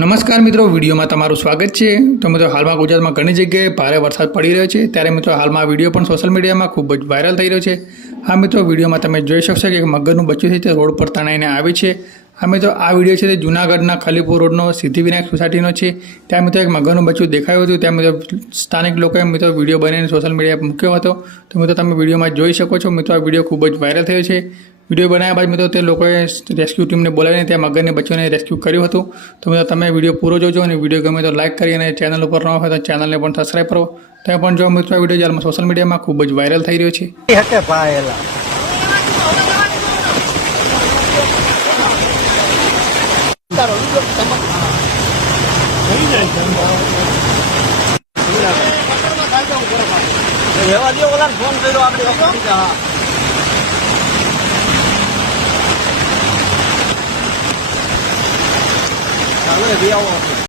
નમસ્કાર મિત્રો, વિડીયોમાં તમારું સ્વાગત છે। તો મિત્રો, હાલમાં ગુજરાતમાં ઘણી જગ્યાએ ભારે વરસાદ પડી રહ્યો છે, ત્યારે મિત્રો હાલમાં આ વિડીયો પણ સોશિયલ મીડિયામાં ખૂબ જ વાયરલ થઈ રહ્યો છે। હા મિત્રો, વિડીયોમાં તમે જોઈ શકશો કે મગરનું બચ્ચું છે તે રોડ પર તણાઈને આવી છે। હા મિત્રો, આ વિડીયો છે તે જૂનાગઢના ખલીપુર રોડનો સિદ્ધિવિનાયક સોસાયટીનો છે। ત્યાં મિત્રો એક મગરનું બચ્ચું દેખાયું હતું। ત્યાં મિત્રો સ્થાનિક લોકોએ મિત્રો વિડીયો બનાવીને સોશિયલ મીડિયા પર મૂક્યો હતો। તો મિત્રો તમે વિડીયોમાં જોઈ શકો છો। મિત્રો આ વિડીયો ખૂબ જ વાયરલ થયો છે। વિડીયો બનાવ્યા બાદ મિત્રો તે લોકોએ રેસ્ક્યુ ટીમને બોલાવીને ત્યાં મગરને બચ્ચોને રેસ્ક્યુ કર્યું હતું। તો મિત્રો તમે વિડીયો પૂરો જોજો અને વિડીયો ગમે તો લાઇક કરી અને ચેનલ ઉપર ન હોય તો ચેનલને પણ સબસ્ક્રાઈબ કરો। ત્યાં પણ જો મિત્રો આ વિડીયો હાલમાં સોશિયલ મીડિયામાં ખૂબ જ વાયરલ થઈ રહ્યો છે। ફોન કર્યો આપણે